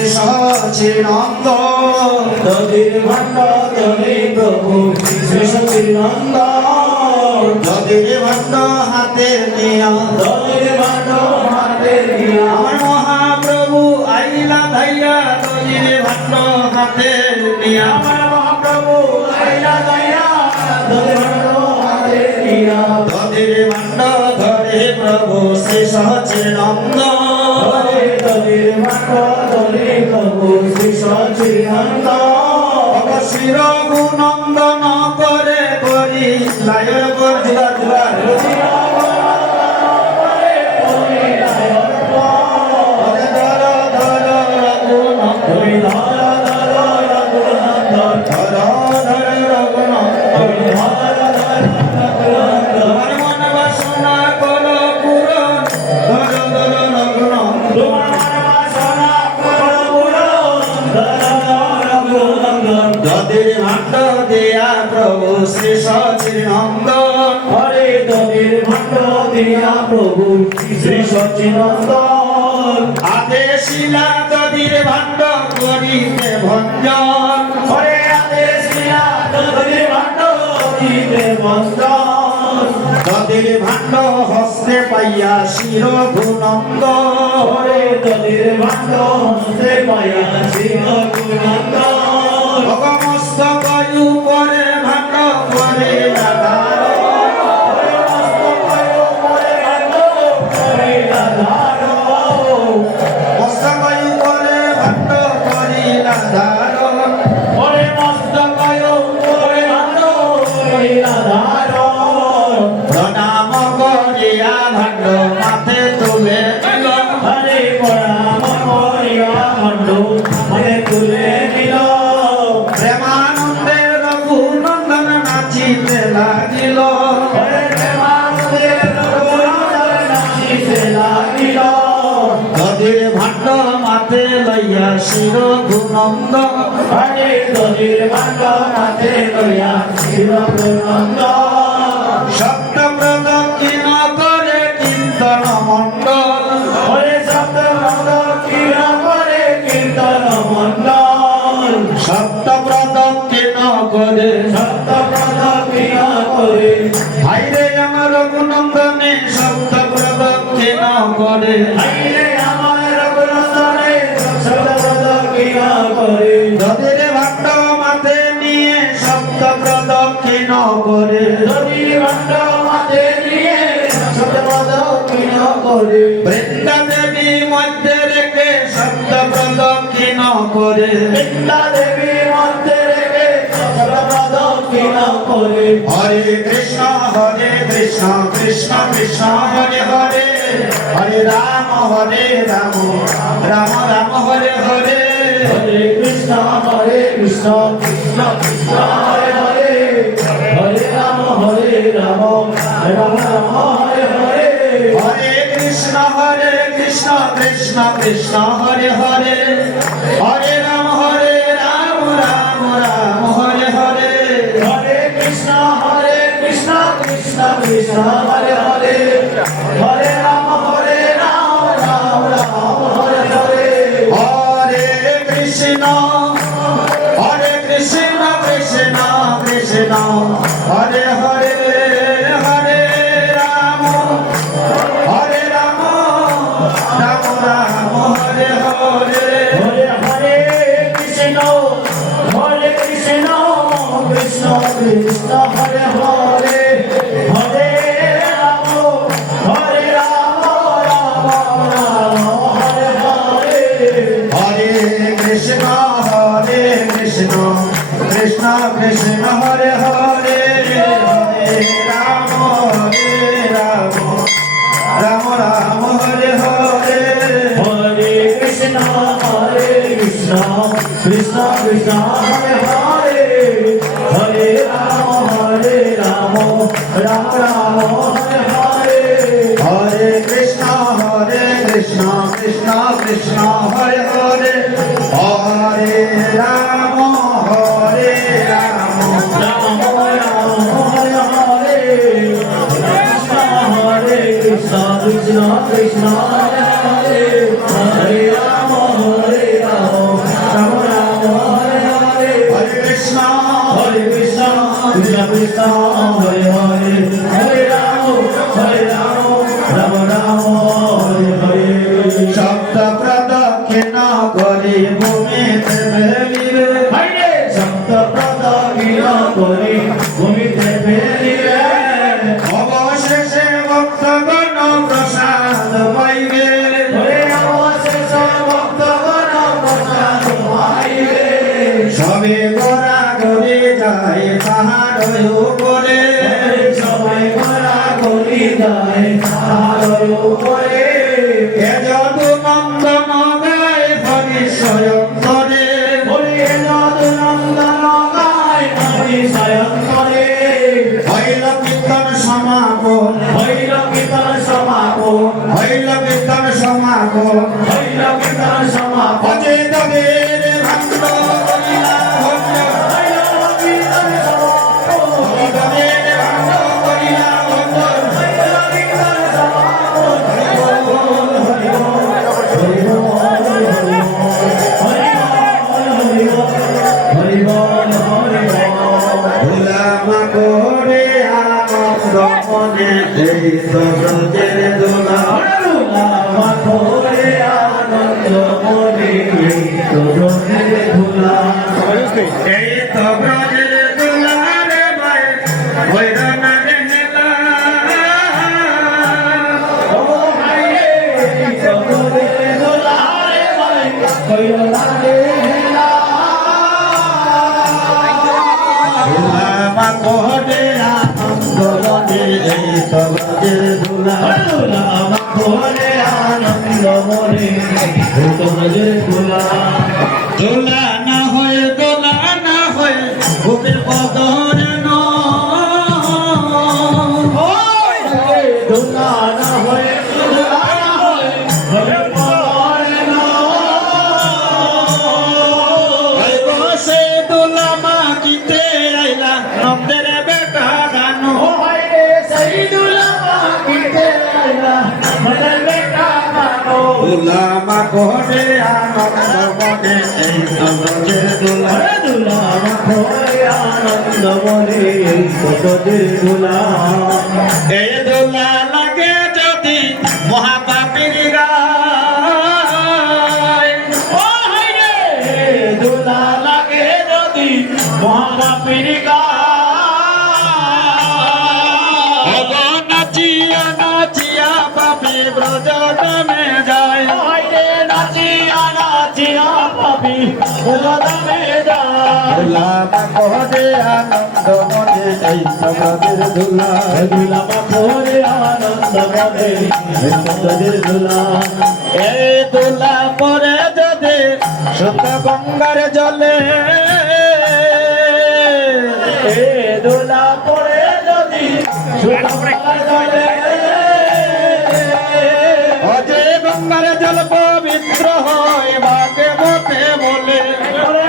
শ্রী সচিনন্দ দধির ভাণ্ড ধরে প্রভু শ্রী সচিনন্দ দধির ভাণ্ড হাতে নিয়া দধির ভাণ্ড হাতে নিয়া আমার মহাপ্রভু আইলা ধাইয়া দধির ভাণ্ড হাতে নিয়া আমার মহাপ্রভু আইলা দয়া দধির ভাণ্ড হাতে নিয়া দধির ভাণ্ড ধরে প্রভু শ্রী সচিনন্দ দধির ভাণ্ড ধরে প্রভু শ্রী সচিনন্দ শির গুনন্দন করে করি লায়ের পর জুড়া জুড়া প্রভু শ্রী সচিনন্দ হরে দধির ভাণ্ড দিয়া প্রভু শ্রী সচিনন্দ হাতে শিলা দধির ভাণ্ড করিতে ভঞ্জন হরে আদেশ দিয়া দধির ভাণ্ড দিতে বন্দন দধির ভাণ্ড হস্তে পাইয়া শির গুনন্দ হরে দধির ভাণ্ড হস্তে পায়া শির গুণন্দ মস্তক উপরে ভাণ্ড করে আধার মস্তক উপরে ভাণ্ড করি আধার হরে মস্তক উপরে ভাণ্ড ধার প্রণাম করিয়া ভাণ্ড মাথে তুলে দিল হরে প্রণাম করিয়া ভাণ্ড মাথে তুলে নিল প্রেমানন্দে রঘুনন্দন নাচিতে লাগিল হরে প্রেমানন্দের রঘুনন্দন নাচিতে লাগিল দধির ভাণ্ড মাথে লইয়া শির গুনন্দ হরে দধির ভাণ্ড মাথে লইয়া শির গুণন্দ সপ্ত প্রদক্ষিণ করে কীর্তন মণ্ডল হরে শব্দ কীর্তন করে কীর্তন মণ্ডল সপ্ত প্রদক্ষিণ করে শব্দ কীর্তন করে হাইরে আমার রঘুনন্দনে সপ্ত প্রদক্ষিণ করে আইলে আমার রঘুনন্দনে শব্দ কীর্তন করে দধির ভাণ্ড মাথে নিয়ে সপ্ত প্রদক্ষিণ করে দধির ভাণ্ড মাথে নিয়ে শব্দ কীর্তন করে বৃন্দা দেবী মধ্যে রেখে সপ্ত প্রদক্ষিণ করে বৃন্দা দেবী মধ্যে রেখে শব্দ কীর্তন করে হরে কৃষ্ণ কৃষ্ণ কৃষ্ণ হরে হরে হরে রাম রাম রাম হরে হরে হরে কৃষ্ণ কৃষ্ণ কৃষ্ণ হরে হরে হরে রাম রাম রাম হরে হরে হরে কৃষ্ণ কৃষ্ণ কৃষ্ণ হরে হরে হরে রাম রাম রাম হরে হরে হরে কৃষ্ণ কৃষ্ণ কৃষ্ণ হরে হরে হরে রাম রাম রাম হরে হরে হরে কৃষ্ণ কৃষ্ণ কৃষ্ণ হরে হরে হরে রাম রাম রাম হরে হরে হরে হরে কৃষ্ণ কৃষ্ণ কৃষ্ণ কৃষ্ণ হরে হরে হরে রাম রাম রাম হরে হরে হরে কৃষ্ণ কৃষ্ণ কৃষ্ণ হরে হরে হরে রাম রাম রাম হরে হরে হরে কৃষ্ণ কৃষ্ণ কৃষ্ণ কৃষ্ণ হরে হরে হরে রাম রাম রাম হরে হরে হরে কৃষ্ণ কৃষ্ণ কৃষ্ণ হরে হরে হরে রাম রাম রাম হরে হরে কৃষ্ণ হরে কৃষ্ণ কৃষ্ণ কৃষ্ণ হরে হরে হরে রাম করি ভূমিতে ফেলিবে হইরে সপ্ত পদ গিল করি ভূমিতে ফেলিবে অবশেষে ভক্তগণ প্রসাদ পাইবে ওরে অবশেষ ভক্তগণ প্রসাদ পাইবে সবে গোরা গরে যায় পাহাড় উপরে সবাই ঘোরা করি যায় তাহার উপরে এ যদু নন্দন গায় ফরি স্বয়ং করে বলিয়ে যদু নন্দন গায় হরি স্বয়ং করে হইল কীর্তন সমাপন হইল কীর্তন সমাপন হইল কীর্তন সমাপন হইল কীর্তন সমাপন অজে দেবের ভণ্ড করিলা ভণ্ড হইল কীর্তন সমাপন দেবের ভণ্ড করিলা ভণ্ড হইল কীর্তন সমাপন ভোলামা করে আনন্দ মনে এই তো ব্রজের দোলা এই তো ব্রজের দোলা রে ভাই ভৈরব রে হেলা ভোলামা করে আনন্দ মনে এই তো ব্রজের দোলা দোলা না হয় দোলা না হয় গোপের বদর সে দোলা মা গীতে আইলা নন্দের বেটা গানো দোলা মা করে আনন্দ মনে এই তো ব্রজের দোলা এই দোলা লাগে যদি মহাপাপীর গায় অগ নাচিয়া নাচিয়া পাপি ব্রজ নামে যায় দোলা মা করে আনন্দ মনে এই তো ব্রজের দোলা এই দোলা পরে যদি সুত গঙ্গার জলে দোলা পরে যদি অজে গঙ্গার জল পবিত্র হয় বাকে মতে বলে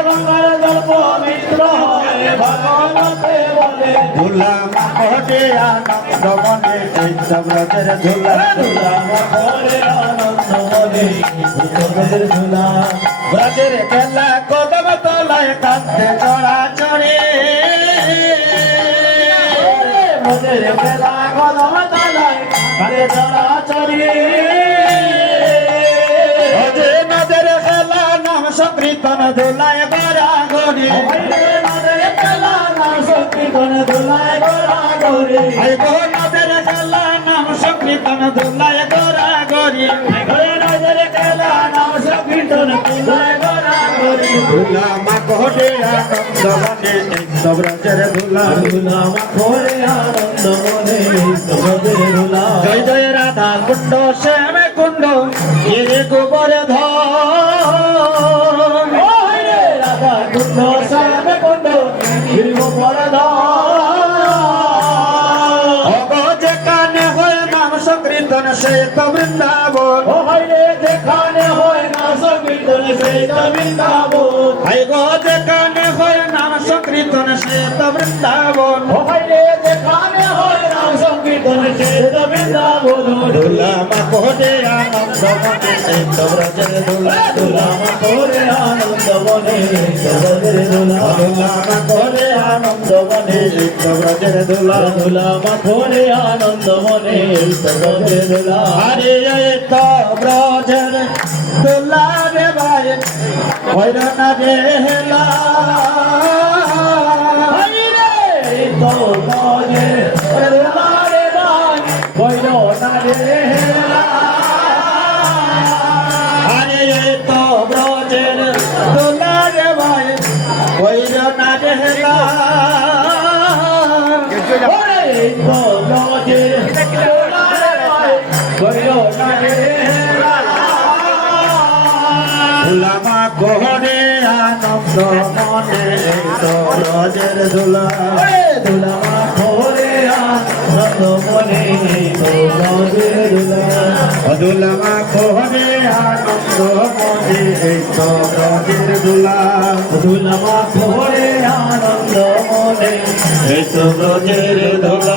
গঙ্গার জল পবিত্র হয় ভগবতে বলে দোলা মা করে আনন্দ মনে এই তো ব্রজের দোলা ব্রজের খেলা কদম তলায় কাঁদতে চড়া চড়ে অজে নদের খেলা নাম সংকীর্তন দোলায় গড়া গড়ি আই গো নদের খেলা নাম সংকীর্তন দোলায় গড়া গড়ি দোলা মা কোটে আনন্দ মনে এই তো ব্রজের দোলা জয় জয় রাধা কুণ্ড শ্যাম কুণ্ড গিরি গোবর ধন অগ যে কানে হয় নাম সংকীর্তন সে তো বৃন্দাবন যেখানে হয় না সংকীর্তন সেই তো বৃন্দাবন আই গো যে কানে হয় নাম সংকীর্তন সে তো বৃন্দাবন যেখানে হয় না সংকীর্তন করেছে বৃন্দাবন দোলা মাখনে আনন্দ মনে এই তো ব্রজের দোলা দোলা মাখনে আনন্দ মনে ব্রজের দোলা দোলা মাখনে আনন্দ মনে এই তো ব্রজের দোলা দোলা মাখনে আনন্দ মনে ব্রজের দোলা আরে এই তো ব্রজের দোলা রে ভাই হইল না রে হেলা তো মনে দোলা রে ভাই হইল না রে আরে এই তো ব্রজের দোলা রে ভাই হইল না রে হেলা ওরে তো মনে দোলা রে ভাই হইল না রে দোলা মাখনে আনন্দ মনে এই তো ব্রজের দোলা দোলা মাখনে আনন্দ মনে ব্রজের দোলা দোলা মাখনে আনন্দ মনে এই তো ব্রজের দোলা দোলা মাখনে আনন্দ মনে এই তো ব্রজের দোলা